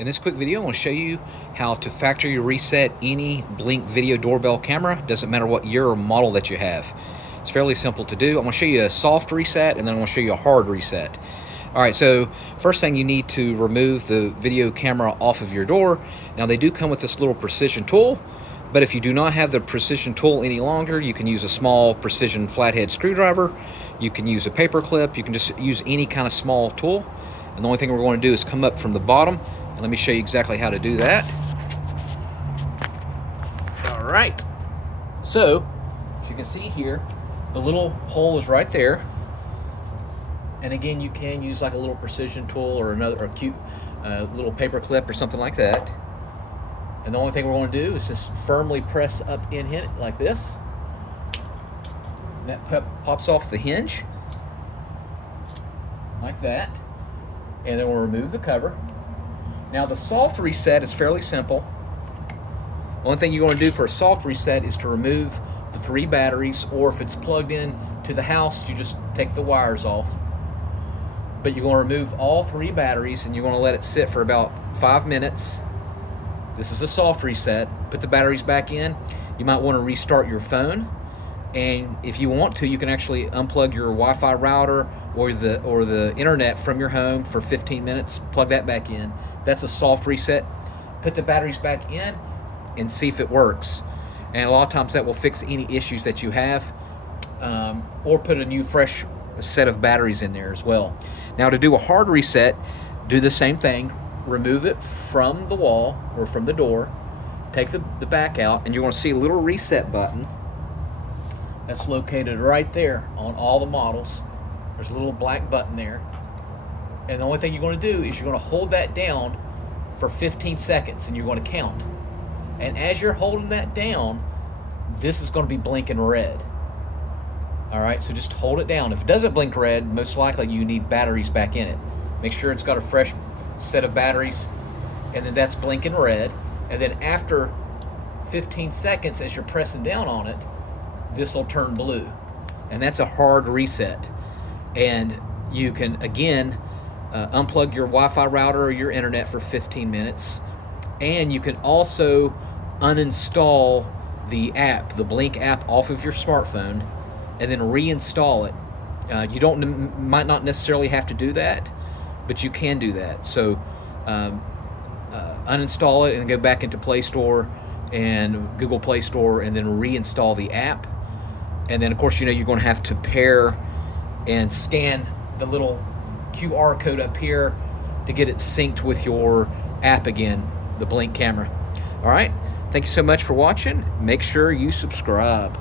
In this quick video, I want to show you how to factory reset any Blink Video Doorbell camera. Doesn't matter what year or model that you have. It's fairly simple to do. I'm going to show you a soft reset, and then I'm going to show you a hard reset. All right, so first thing, you need to remove the video camera off of your door. Now, they do come with this little precision tool, but if you do not have the precision tool any longer, you can use a small precision flathead screwdriver. You can use a paper clip. You can just use any kind of small tool. And the only thing we're going to do is come up from the bottom. And let me show you exactly how to do that. All right. So, as you can see here, the little hole is right there. And again, you can use like a little precision tool or a cute little paper clip or something like that. And the only thing we're going to do is just firmly press up in it like this. And that pops off the hinge like that. And then we'll remove the cover. Now, the soft reset is fairly simple. The only thing you're going to do for a soft reset is to remove the 3 batteries, or if it's plugged in to the house, you just take the wires off. But you're going to remove all 3 batteries, and you're going to let it sit for about 5 minutes. This is a soft reset. Put the batteries back in. You might want to restart your phone, and if you want to, you can actually unplug your Wi-Fi router or the internet from your home for 15 minutes. Plug that back in. That's a soft reset. Put the batteries back in and see if it works. And a lot of times that will fix any issues that you have, or put a new fresh set of batteries in there as well. Now, to do a hard reset, do the same thing. Remove it from the wall or from the door. Take the back out, and you're going to see a little reset button that's located right there on all the models. There's a little black button there. And the only thing you're going to do is you're going to hold that down for 15 seconds, and you're going to count. And as you're holding that down, this is going to be blinking red. All right, so just hold it down. If it doesn't blink red, most likely you need batteries back in it. Make sure it's got a fresh set of batteries, and then that's blinking red. And then after 15 seconds, as you're pressing down on it, this will turn blue. And that's a hard reset. And you can, again, unplug your Wi-Fi router or your internet for 15 minutes. And you can also uninstall the app, the Blink app, off of your smartphone, and then reinstall it. You might not necessarily have to do that, but you can do that. So uninstall it and go back into Play Store and Google Play Store, and then reinstall the app. And then, of course, you're going to have to pair and scan the little QR code up here to get it synced with your app again, the Blink camera. All right, thank you so much for watching. Make sure you subscribe.